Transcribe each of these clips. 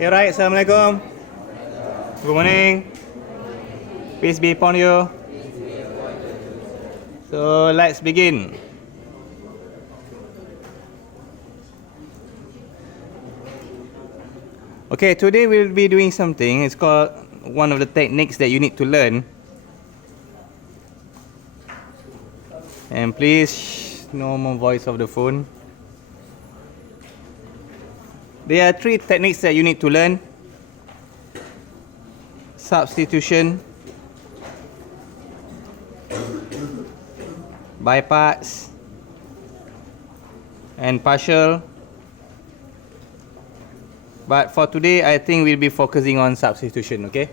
Yeah, right. Assalamualaikum. Good morning. Peace be upon you. So let's begin. Okay, today we'll be doing something. It's called one of the techniques that you need to learn. And please, no more voice of the phone. There are 3 techniques that you need to learn. Substitution, by parts, and partial. But for today, I think we'll be focusing on substitution, okay?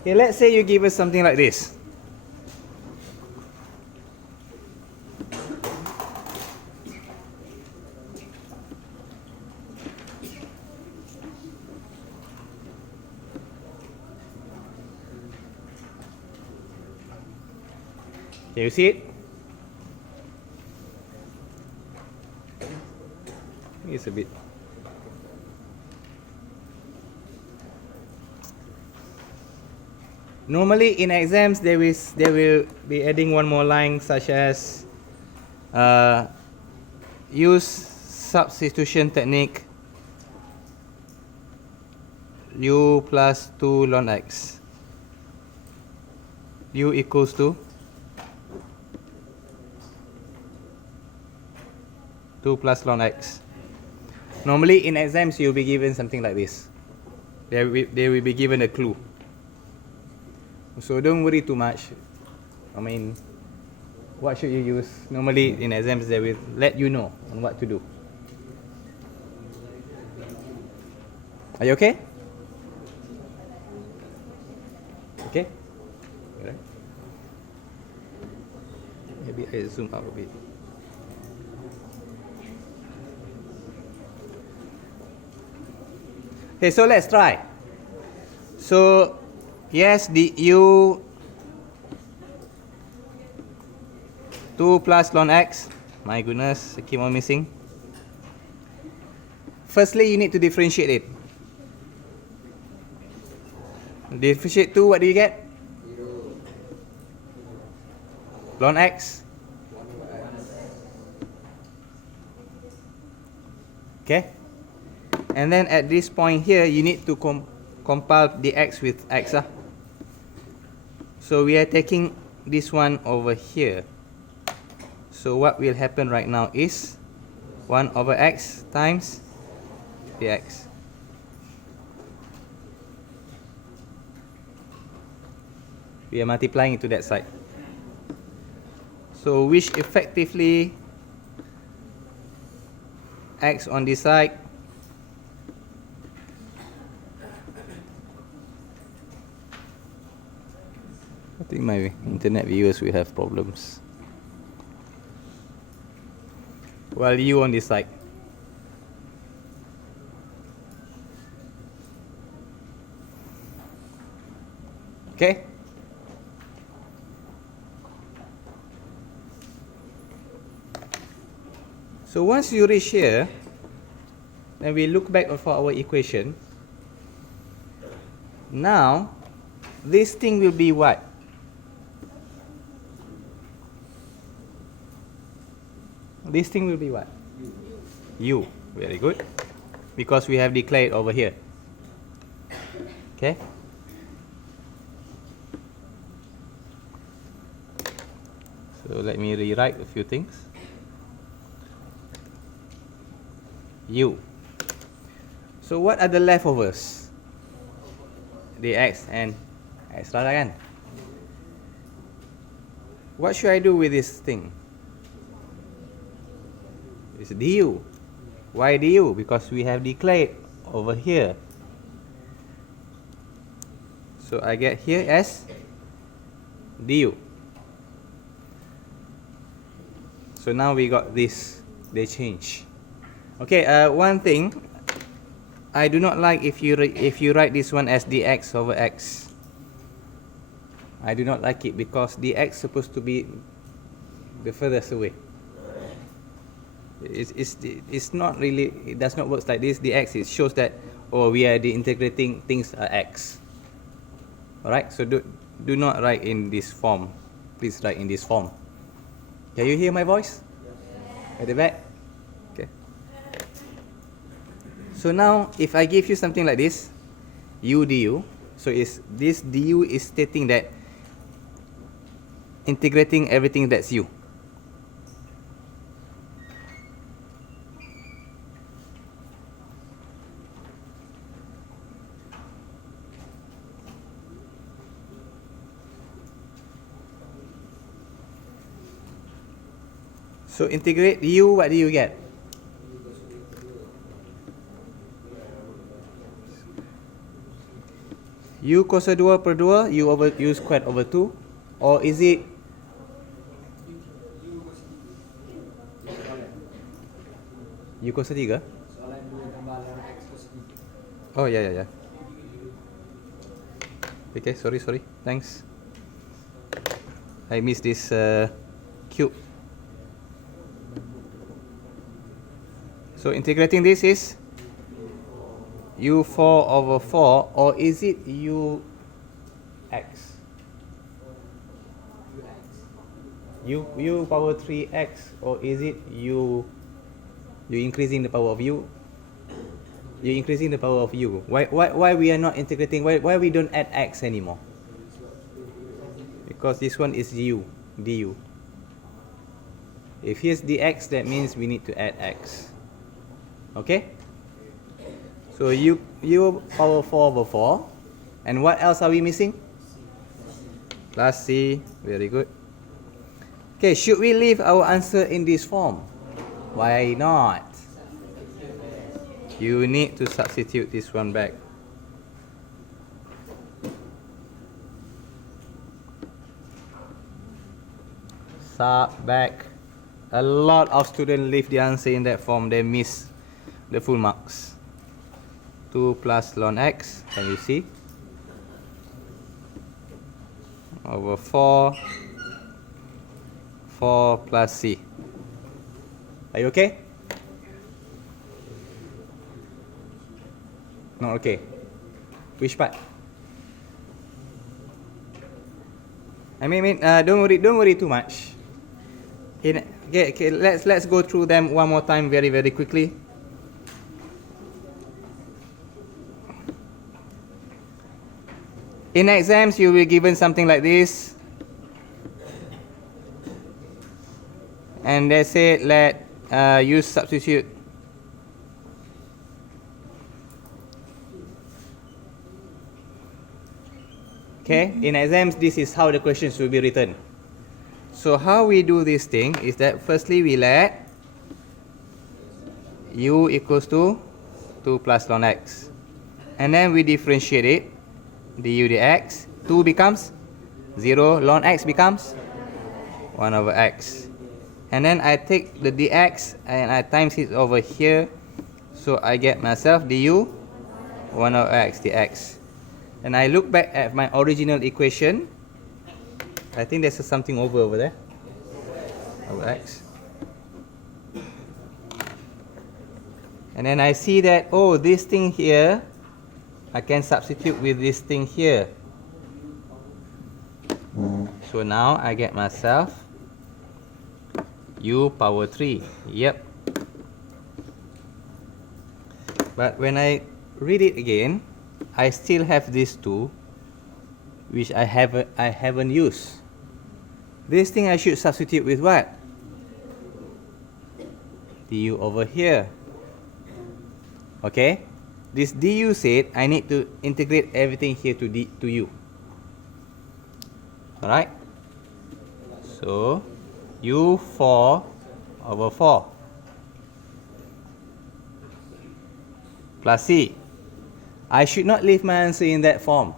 Okay, let's say you give us something like this. Can you see it? It's a bit. Normally in exams they will be adding one more line such as use substitution technique u plus 2 ln x. U equals to 2 plus ln x. Normally in exams you'll be given something like this. They will be given a clue. So don't worry too much. I mean, what should you use? Normally in exams they will let you know on what to do. Are you okay? Okay? Alright. Maybe I zoom out a bit. Okay, so let's try. So, yes, the u 2 plus ln x. My goodness, I keep on missing. Firstly, you need to differentiate it. Differentiate 2, what do you get? 0. Ln x. Okay. And then at this point here, you need to compile the x with x. So we are taking this one over here. So what will happen right now is 1 over x times dx. We are multiplying it to that side. So which effectively x on this side I think my internet viewers will have problems. While you on this side. Okay? So once you reach here, then we look back for our equation. Now, this thing will be what? This thing will be what? U. Very good. Because we have declared over here. Okay? So let me rewrite a few things. U. So what are the leftovers? The x and x lah kan? What should I do with this thing? It's du. Why du? Because we have declared over here. So I get here as du. So now we got this. They change. Okay. One thing I do not like if you write this one as dx over x. I do not like it because dx supposed to be the furthest away. It's not really, it does not work like this. The x, it shows that, oh, we are the integrating things are x. Alright, so do not write in this form. Please write in this form. Can you hear my voice? At the back? Okay. So now, if I give you something like this, u du, so this du is stating that integrating everything that's u. So integrate u, what do you get? U kuasa 2 per 2, u squared over 2, or is it u kuasa 3? Oh, yeah. Okay, sorry, thanks. I missed this cube. So integrating this is u4 over 4, or is it ux? u power 3x, or is it you increasing the power of u? You increasing the power of u. Why we are not integrating? Why we don't add x anymore? Because this one is du. If here's dx, that means we need to add x. Okay? So u power 4 over 4. And what else are we missing? Plus c. Very good. Okay, should we leave our answer in this form? Why not? You need to substitute this one back. Sub back. A lot of students leave the answer in that form. They miss the full marks. 2 plus ln x, can you see? Over 4 plus c. Are you okay? Not okay. Which part? I mean, don't worry too much. Okay, let's go through them one more time very quickly. In exams, you will be given something like this, and they say let use substitute. Okay, in exams, this is how the questions will be written. So how we do this thing is that firstly we let u equals to 2 plus ln x, and then we differentiate it, du dx. 2 becomes 0, ln x becomes 1 over x, and then I take the dx and I times it over here, so I get myself du 1 over x dx. And I look back at my original equation. I think there's something over there, over x. And then I see that, oh, this thing here, I can substitute with this thing here. So now I get myself u power 3. Yep. But when I read it again, I still have these two, which I haven't used. This thing I should substitute with what? Du over here. Okay? This du said I need to integrate everything here to u. Alright? So, u4 over 4 plus c. I should not leave my answer in that form.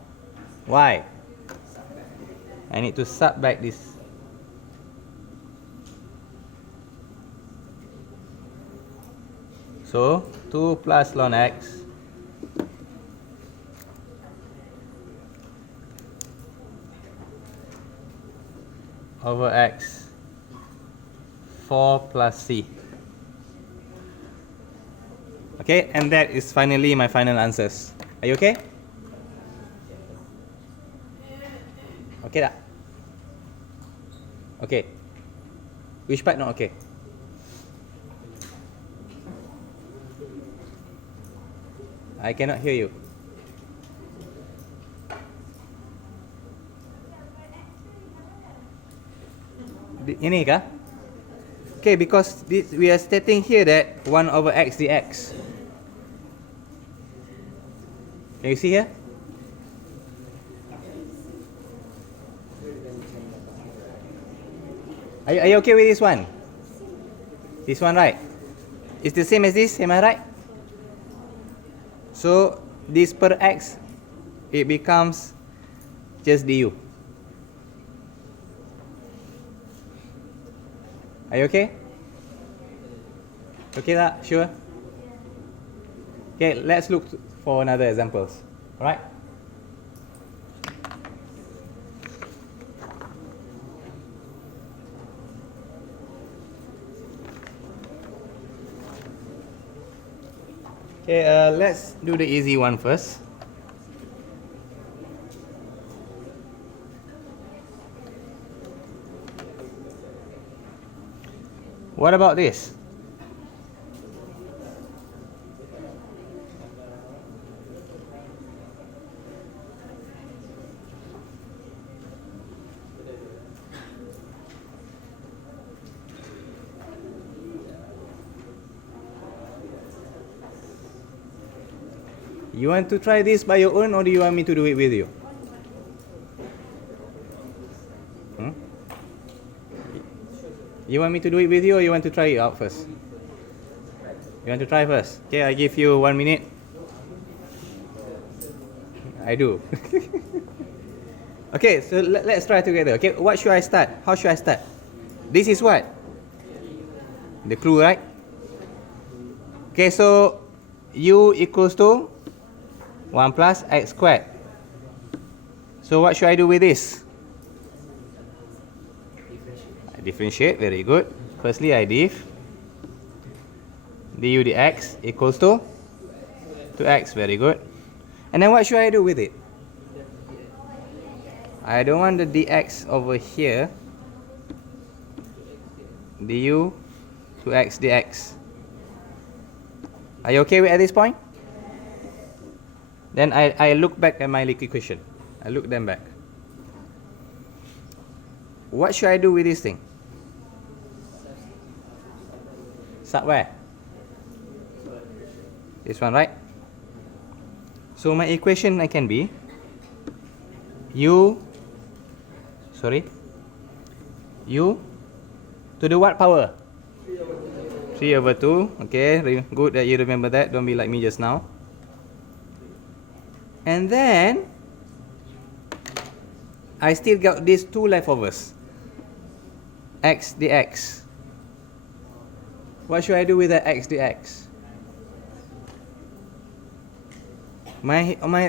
Why? I need to sub back this. So 2 plus ln x over x 4 plus c. Okay, and that is finally my final answers. Are you okay? Okay tak? Okay. Which part not okay? I cannot hear you. Ini kah? Okay, because this, we are stating here that 1 over x dx. Can you see here? Are you okay with this one? This one, right? It's the same as this, am I right? So this per x, it becomes just du. Are you okay? Okay tak? Sure? Okay, let's look for another examples. Alright? Okay, let's do the easy one first. What about this? You want to try this by your own, or do you want me to do it with you? You want me to do it with you, or you want to try it out first? You want to try first? Okay, I give you 1 minute. I do. Okay, so let's try together. Okay, what should I start? How should I start? This is what? The clue, right? Okay, so u equals to 1 plus x squared. So what should I do with this? I differentiate, very good. Firstly, I diff du dx equals to 2x, very good. And then what should I do with it? I don't want the dx over here. Du 2x dx. Are you okay with at this point? Then I look back at my equation. I look them back. What should I do with this thing? Start where? This one, right? So my equation can be u to the what power? 3 over 2. Okay, good that you remember that. Don't be like me just now. And then I still got these 2 leftovers. X dx. What should I do with the x dx?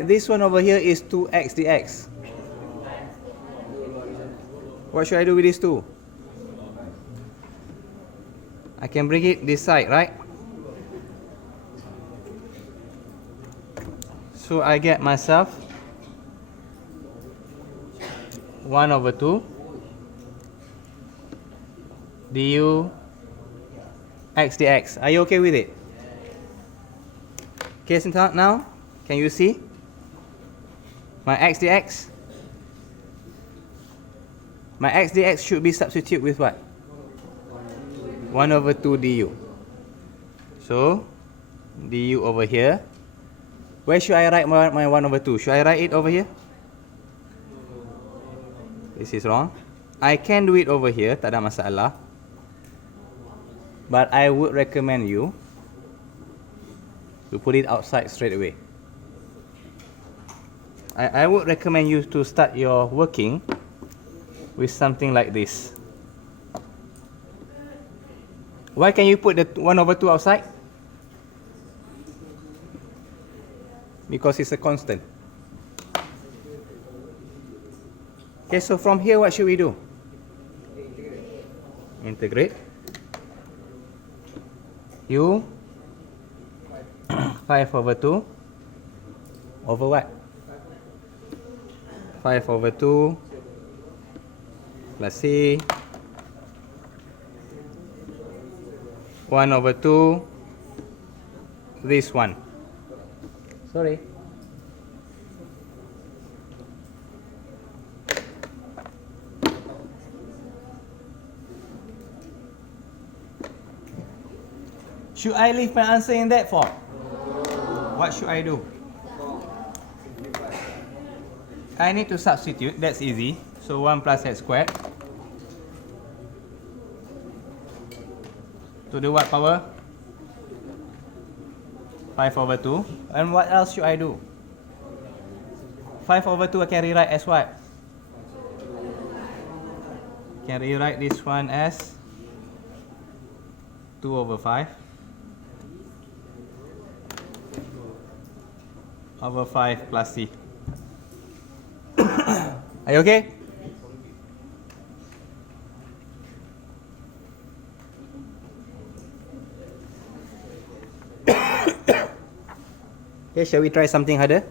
This one over here is 2x dx. What should I do with these 2? I can bring it this side, right? So I get myself 1 over 2 du x dx. Are you okay with it? Okay, so now can you see my x dx? My x dx should be substituted with what? 1 over 2 du. So du over here. Where should I write my 1 over 2? Should I write it over here? This is wrong. I can do it over here, tak ada masalah. But I would recommend you to put it outside straight away. I would recommend you to start your working with something like this. Why can you put the 1 over 2 outside? Because it's a constant. Okay, so from here what should we do? Integrate. u 5 over 2 over what? 5 over 2 plus c 1 over 2 this one. Sorry. Should I leave my answer in that form? What should I do? I need to substitute, that's easy. So 1 plus x squared to the what power? 5 over 2. And what else should I do? 5 over 2 I can rewrite as what? Can rewrite this one as 2 over 5 over 5 plus c. Are you okay? Okay, shall we try something harder?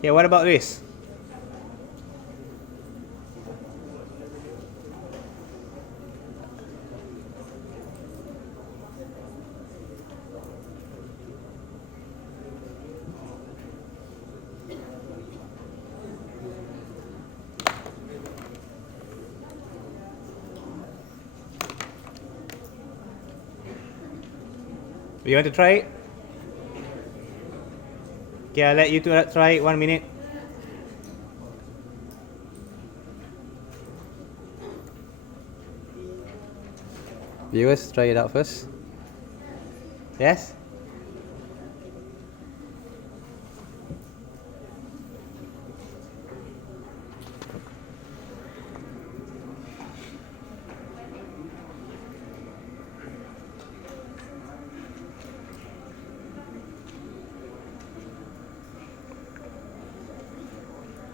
Okay, what about this? You want to try it? Okay, I'll let you to try it 1 minute. Viewers, try it out first. Yes?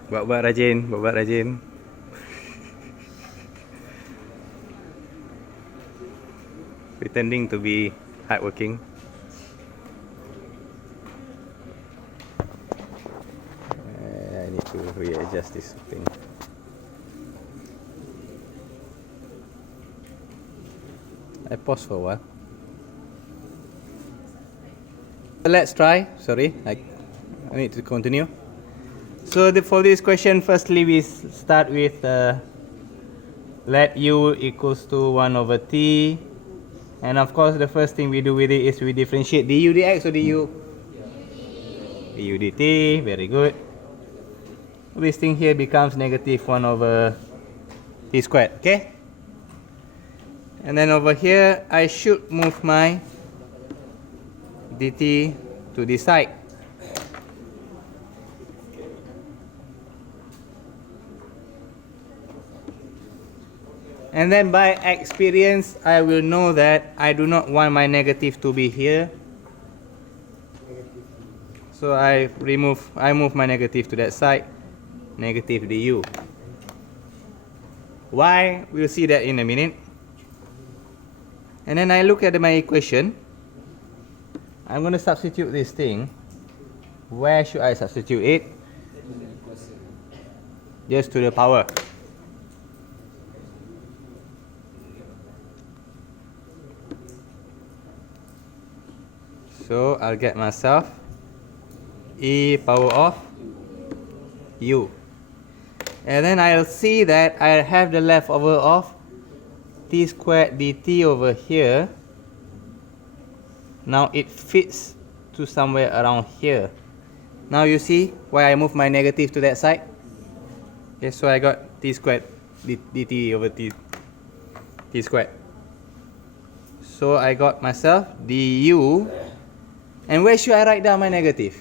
Buat-buat rajin, buat-buat rajin. Pretending to be hardworking. I need to readjust this thing. I pause for a while. Let's try. Sorry, I need to continue. So for this question, firstly we start with let u equals to 1 over t. And of course the first thing we do with it is we differentiate du dx or du? Du dt, very good. This thing here becomes negative 1 over t squared, okay? And then over here I should move my dt to this side. And then by experience, I will know that I do not want my negative to be here. So I move my negative to that side, negative du. Why? We'll see that in a minute. And then I look at my equation. I'm going to substitute this thing. Where should I substitute it? Just to the power. So I'll get myself e power of u. And then I'll see that I have the leftover of t squared dt over here. Now it fits to somewhere around here. Now you see why I move my negative to that side? Okay, so I got t squared dt over t t squared. So I got myself du. And where should I write down my negative?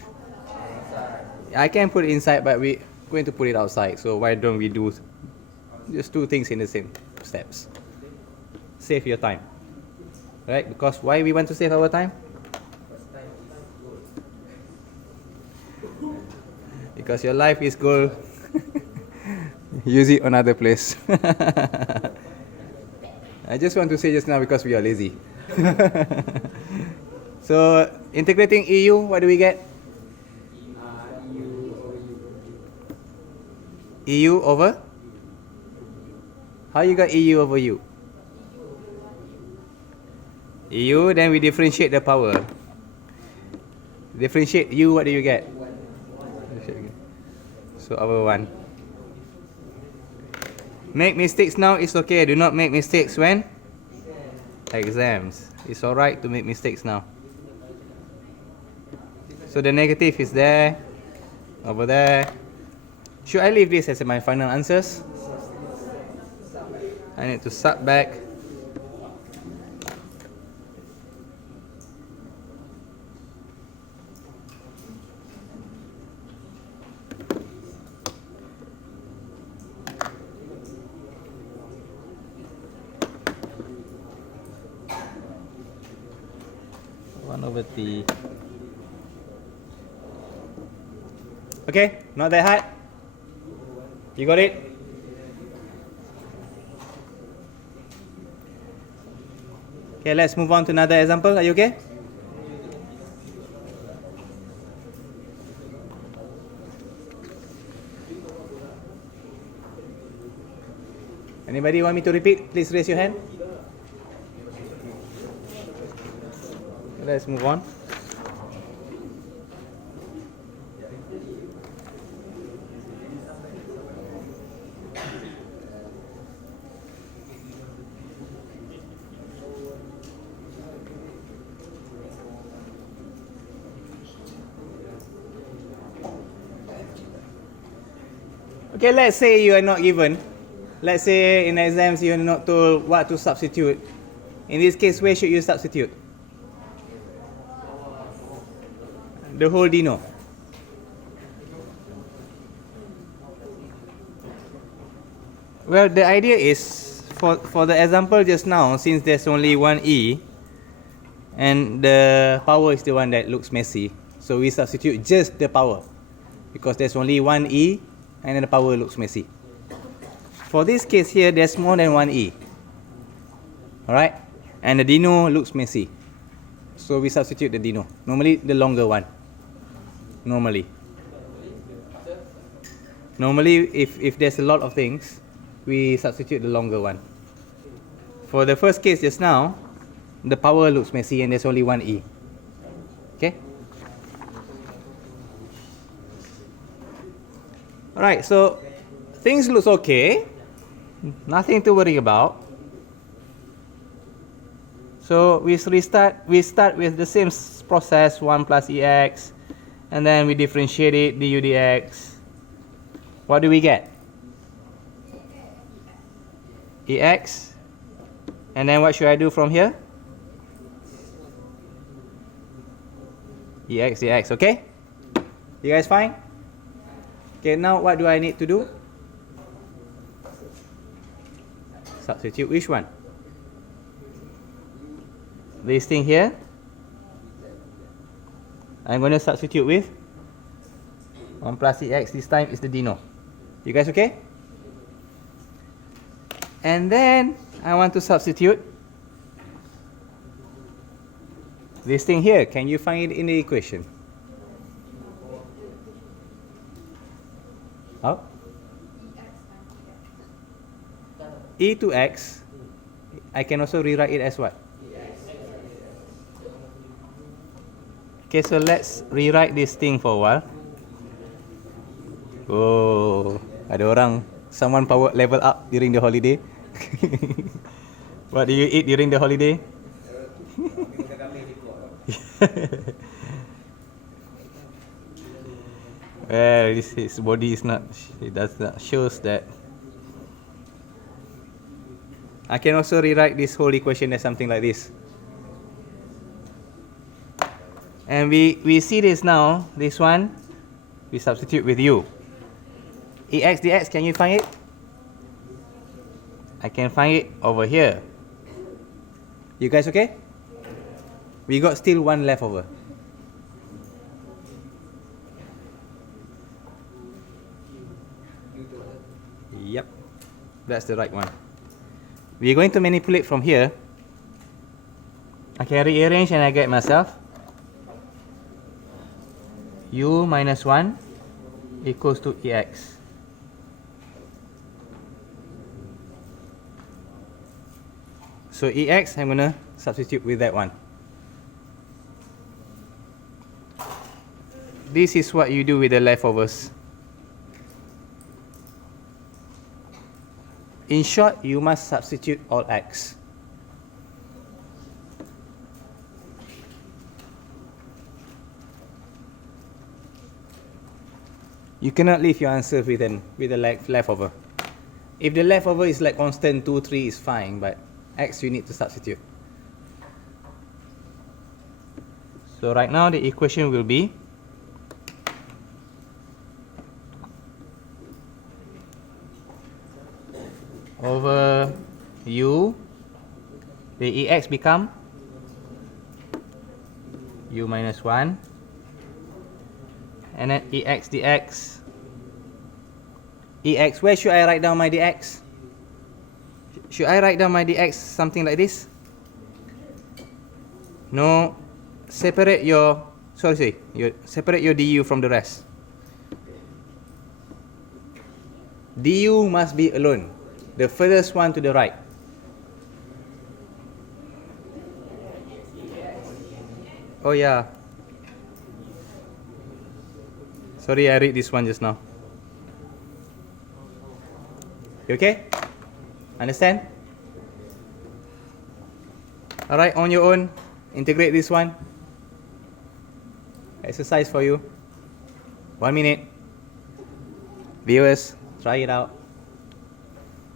I can put it inside, but we're going to put it outside. So why don't we do just two things in the same steps? Save your time. Right? Because why we want to save our time? Because your life is gold. Use it on other place. I just want to say just now because we are lazy. So integrating EU, what do we get? EU over? How you got EU over U? EU, then we differentiate the power. Differentiate U, what do you get? So over 1. Make mistakes now is okay. Do not make mistakes when? Exams. It's alright to make mistakes now. So the negative is there, over there. Should I leave this as my final answers? I need to sub back. Over T. Okay, not that hard. You got it? Okay, let's move on to another example. Are you okay? Anybody want me to repeat? Please raise your hand. Let's move on. Okay, let's say you are not given. Let's say in exams you are not told what to substitute. In this case, where should you substitute? The whole dino. Well, the idea is for the example just now, since there's only one e and the power is the one that looks messy, so we substitute just the power because there's only one e and then the power looks messy. For this case here, there's more than one e, alright, and the dino looks messy, so we substitute the dino, normally the longer one. Normally, if there's a lot of things, we substitute the longer one. For the first case just now, the power looks messy and there's only one e. Okay? Alright, so things look okay. Nothing to worry about. So we start with the same process, 1 plus ex. And then we differentiate it, du dx. What do we get? Ex. And then what should I do from here? Ex dx, okay? You guys fine? Okay, now what do I need to do? Substitute which one? This thing here. I'm going to substitute with 1 plus ex. This time is the dino. You guys okay? And then I want to substitute this thing here. Can you find it in the equation? How? E to x. I can also rewrite it as what? Okay, so let's rewrite this thing for a while. Oh, ada orang, someone power level up during the holiday. What do you eat during the holiday? Well, his body is not, it does not shows that. I can also rewrite this whole equation as something like this. And we see this now, this one, we substitute with u. Ex dx, can you find it? I can find it over here. You guys okay? We got still one left over. Yep, that's the right one. We're going to manipulate from here. I can rearrange and I get myself u minus 1 equals to ex. So ex, I'm going to substitute with that one. This is what you do with the leftovers. In short, you must substitute all x. You cannot leave your answer with the leftover. If the leftover is like constant 2, 3 is fine, but x you need to substitute. So right now the equation will be over u, the ex become u minus 1, and then ex dx. Ex, where should I write down my dx? Should I write down my dx something like this? No, separate your, separate your du from the rest. Du must be alone, the furthest one to the right. Oh yeah. Sorry, I read this one just now. You okay? Understand? Alright, on your own, integrate this one. Exercise for you. 1 minute. Viewers, try it out.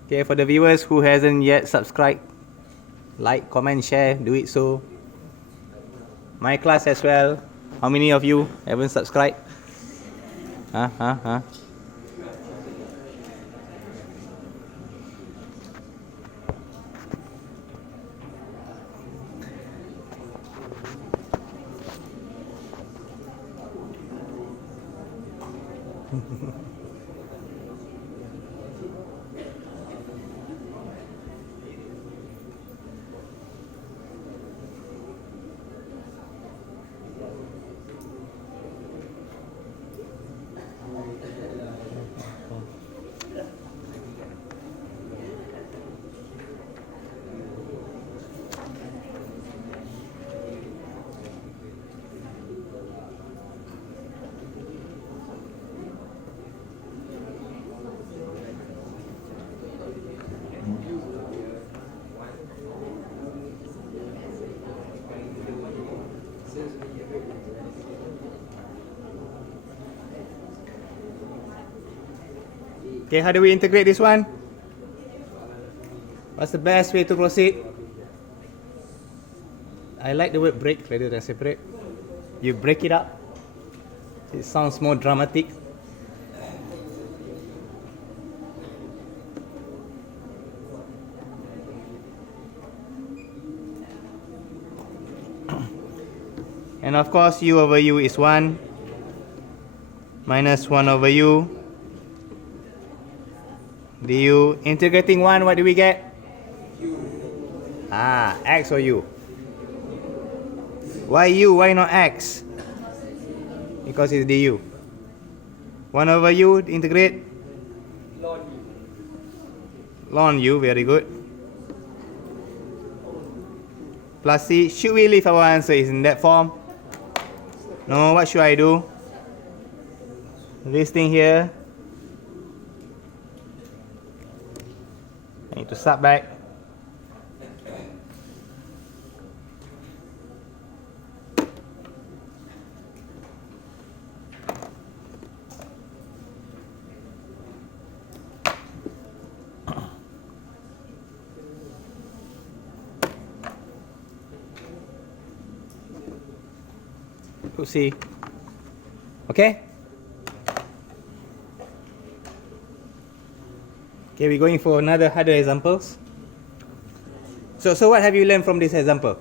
Okay, for the viewers who hasn't yet subscribed, like, comment, share, do it so. My class as well. How many of you haven't subscribed? Huh? Okay, how do we integrate this one? What's the best way to proceed? I like the word break rather than separate. You break it up. It sounds more dramatic. And of course, u over u is 1 minus 1 over u du. Integrating 1, what do we get? X or u. Why u? Why not x? Because it's du. 1 over u, integrate? Ln u, very good. Plus c. Should we leave our answer is in that form? No, what should I do? This thing here, I need to start back. Put C. Okay? Okay, we're going for another harder examples. So what have you learned from this example?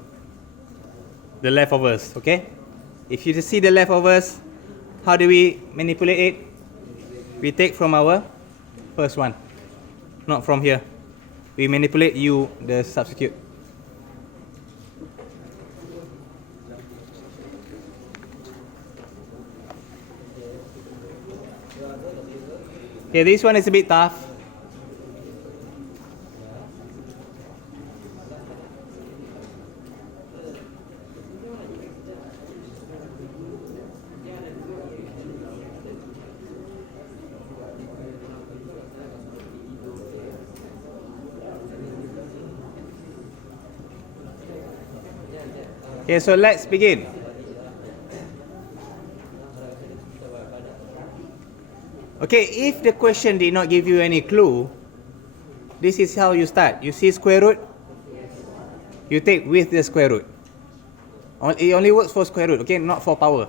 The leftovers, okay? If you see the leftovers, how do we manipulate it? We take from our first one, not from here. We manipulate U, the substitute. Okay, this one is a bit tough. Okay, so let's begin. Okay, if the question did not give you any clue, this is how you start. You see square root, you take with the square root. It only works for square root, okay, not for power.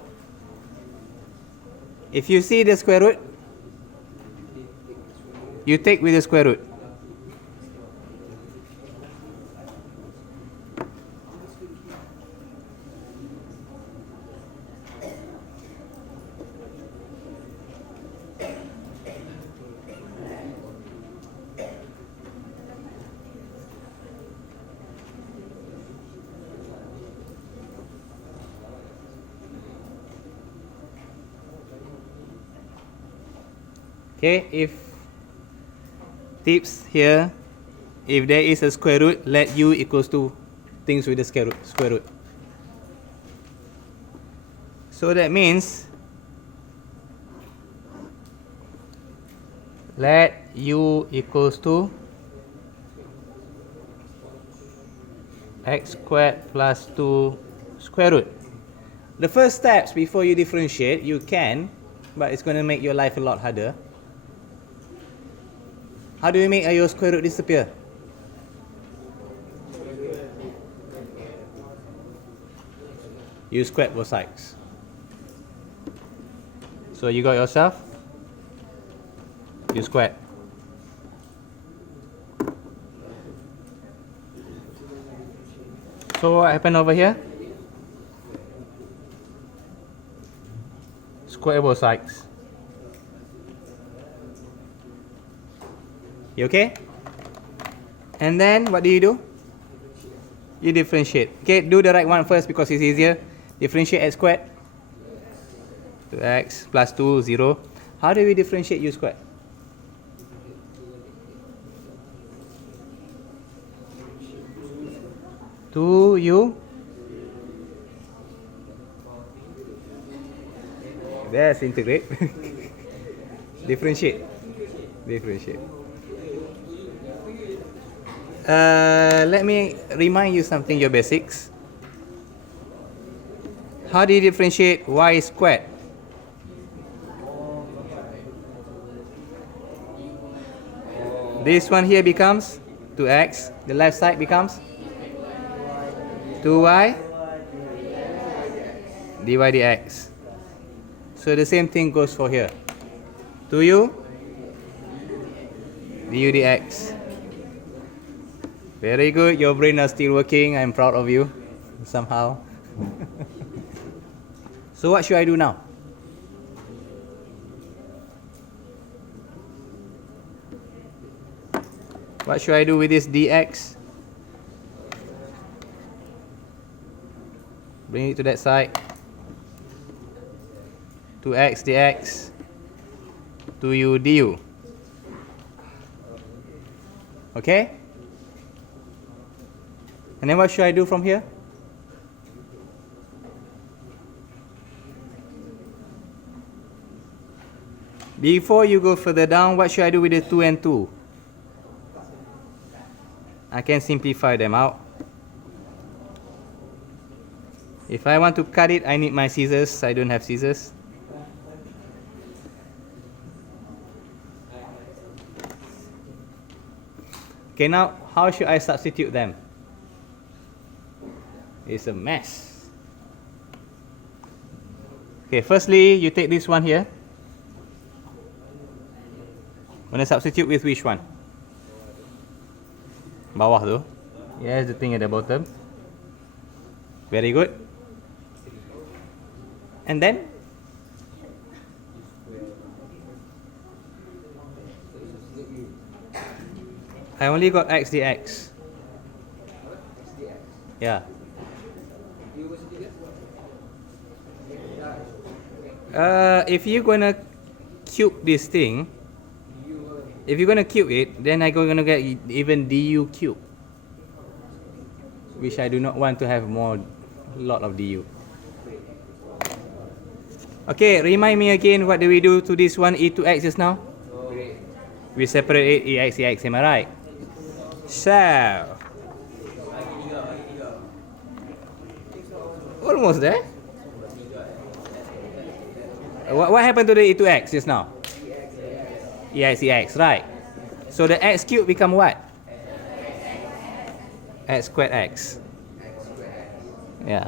If you see the square root, you take with the square root. Okay, if tips here, if there is a square root, let U equals to things with the square root. So that means let U equals to x squared plus 2 square root. The first steps before you differentiate, you can, but it's going to make your life a lot harder. How do we make your square root disappear? You squared both sides. So you got yourself U squared. So what happened over here? Square both sides. You okay? And then what do? You differentiate. Okay, do the right one first because it's easier. Differentiate x squared to x plus 2, 0. How do we differentiate U squared? To U. That's integrate. Differentiate. Let me remind you something, your basics. How do you differentiate y squared? This one here becomes 2x. The left side becomes 2y dy dx. So the same thing goes for here. 2u du dx. Very good. Your brain is still working. I'm proud of you somehow. So what should I do now? What should I do with this dx? Bring it to that side. 2x dx 2u du. Okay? And then what should I do from here? Before you go further down, what should I do with the 2 and 2? I can simplify them out. If I want to cut it, I need my scissors. I don't have scissors. Okay, now how should I substitute them? It's a mess. Okay, firstly, you take this one here. Wanna substitute with which one? Bawah tu. Yes, the thing at the bottom. Very good. And then? I only got x dx. Yeah. If you're gonna cube this thing, if you're gonna cube it, then I'm gonna get even du cube, which I do not want to have lot of du. Okay, remind me again, what do we do to this one e to x just now? We separate it ex, am I right? So, almost there. What happened to the e to x just now? Ex, right. So the x cubed become what? X squared x. Yeah.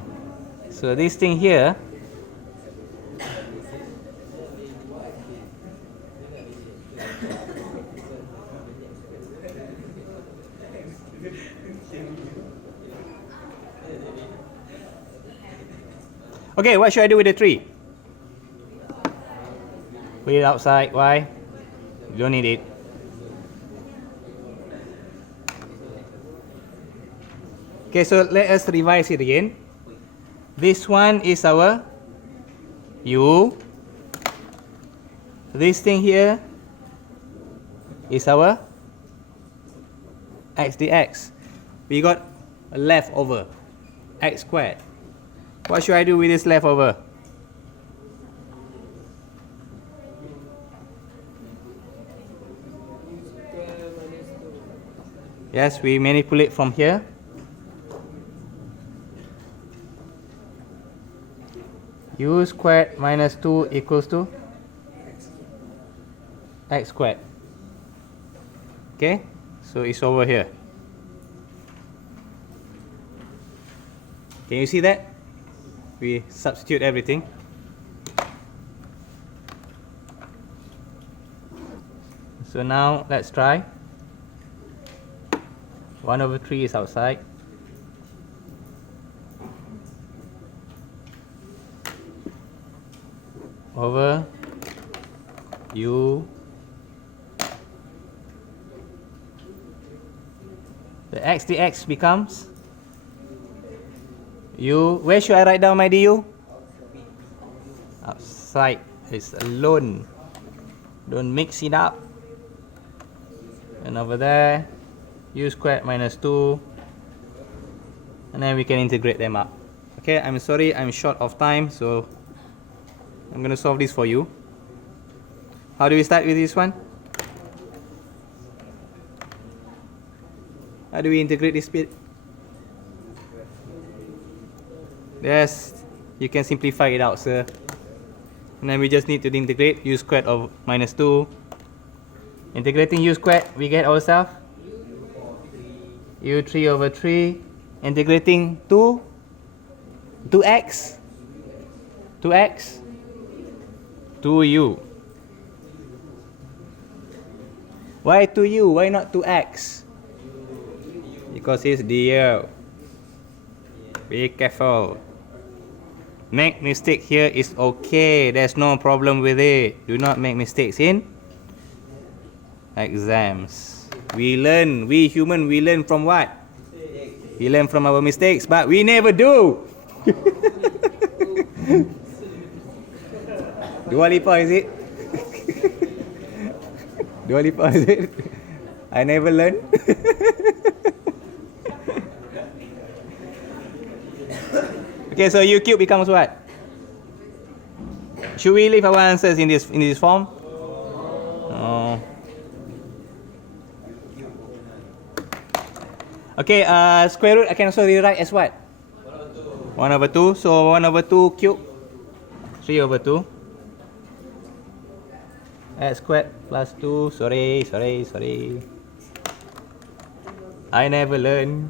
So this thing here, okay, what should I do with the 3? Put it outside. Why? You don't need it. Okay, so let us revise it again. This one is our u. This thing here is our x dx. We got a leftover, x squared. What should I do with this leftover? Yes, we manipulate from here. U squared minus 2 equals to x squared. Okay, so it's over here. Can you see that? We substitute everything. So now let's try. 1/3 is outside. Over u. The x dx becomes u. Where should I write down my du? Outside. It's alone. Don't mix it up. And over there, u squared minus 2. And then we can integrate them up. Okay, I'm sorry, I'm short of time, so I'm going to solve this for you. How do we start with this one? How do we integrate this bit? Yes, you can simplify it out, sir. And then we just need to integrate u squared of minus 2. Integrating u squared, we get ourselves u3/3. Integrating 2x, 2u. Why 2u? Why not 2x? Because it's du. Be careful. Make mistake here is okay. There's no problem with it. Do not make mistakes in exams. We learn, we human, we learn from what? We learn from our mistakes, but we never do. Dua Lipa, is it? Dua Lipa, is it? I never learn. Okay, so u cube becomes what? Should we leave our answers in this form? No. Okay, square root I can also rewrite as what? 1/2. So 1/2 cube 3/2. X squared plus 2. Sorry. I never learn.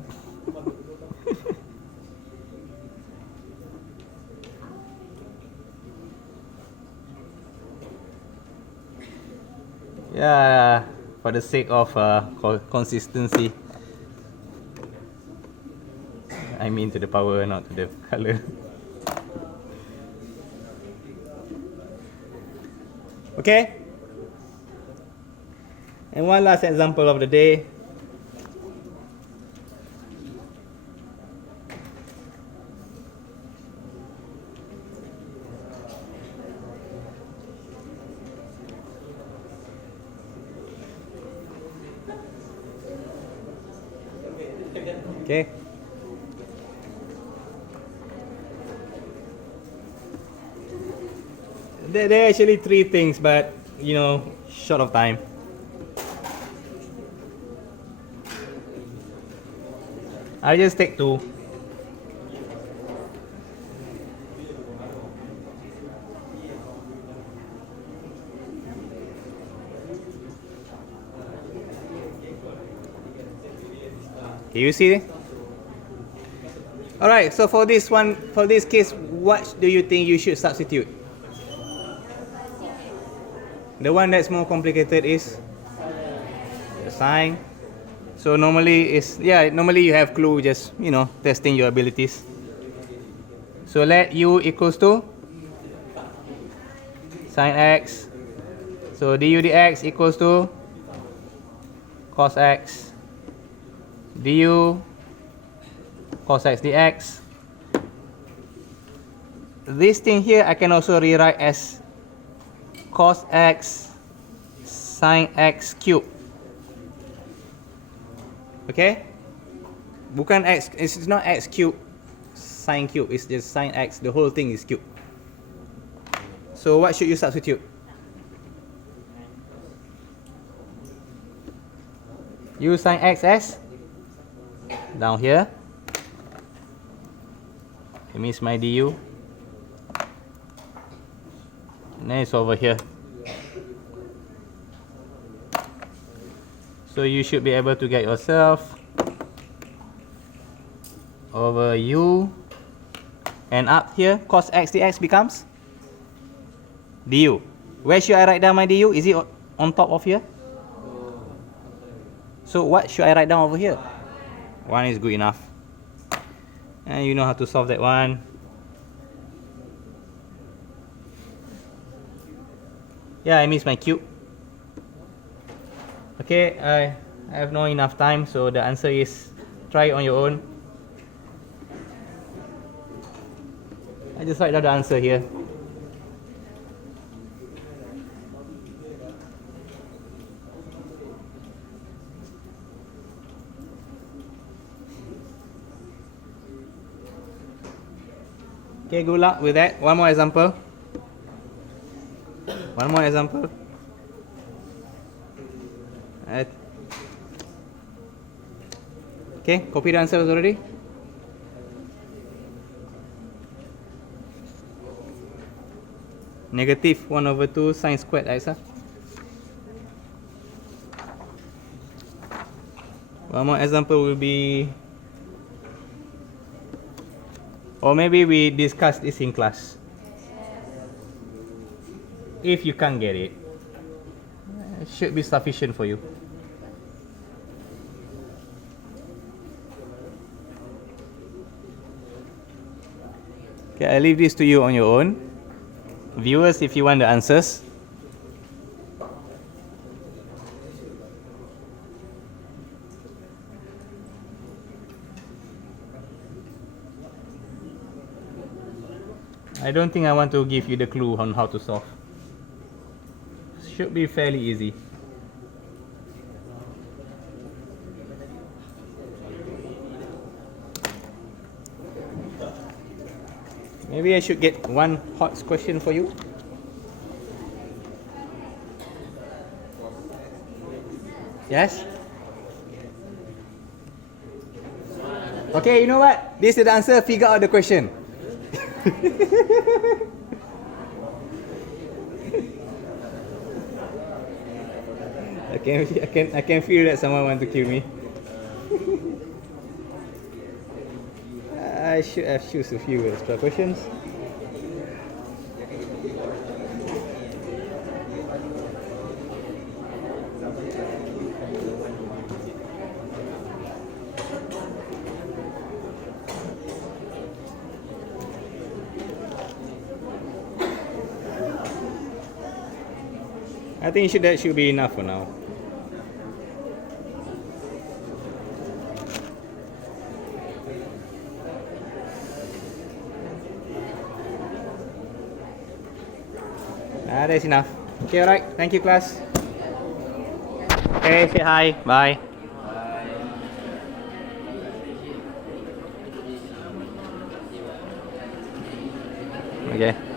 Yeah, for the sake of consistency. I mean to the power, not to the color. Okay. And one last example of the day. Okay. There are actually three things, but you know, short of time. I'll just take two. Can you see? Alright, so for this one, for this case, what do you think you should substitute? The one that's more complicated is the sign. So normally normally you have clue, just testing your abilities. So let u equals to sine x. So du dx equals to cos x. Du cos x dx. This thing here I can also rewrite as cos x sine x cube. Okay? Bukan x, it's not x cube sine cube, it's just sine x, the whole thing is cube. So what should you substitute? U sine x as down here. It means my du. And then it's over here. So you should be able to get yourself over u, and up here cos x dx becomes du. Where should I write down my du? Is it on top of here? So what should I write down over here? 1 is good enough. And you know how to solve that one. Yeah, I miss my cube. Okay, I have not enough time, so the answer is try it on your own. I just write down the answer here. Okay, good luck with that. One more example. One more example. Okay, copy the answers already. Negative 1/2 sine squared x. One more example will be, or maybe we discuss this in class. If you can't get it, it should be sufficient for you. Okay, I leave this to you on your own. Viewers, if you want the answers. I don't think I want to give you the clue on how to solve. Should be fairly easy. Maybe I should get one hot question for you. Yes? Okay, you know what? This is the answer. Figure out the question. I can feel that someone want to kill me. I should have choose a few extra questions. I think that should be enough for now. That's enough. Okay, alright. Thank you, class. Okay, say hi. Bye. Okay.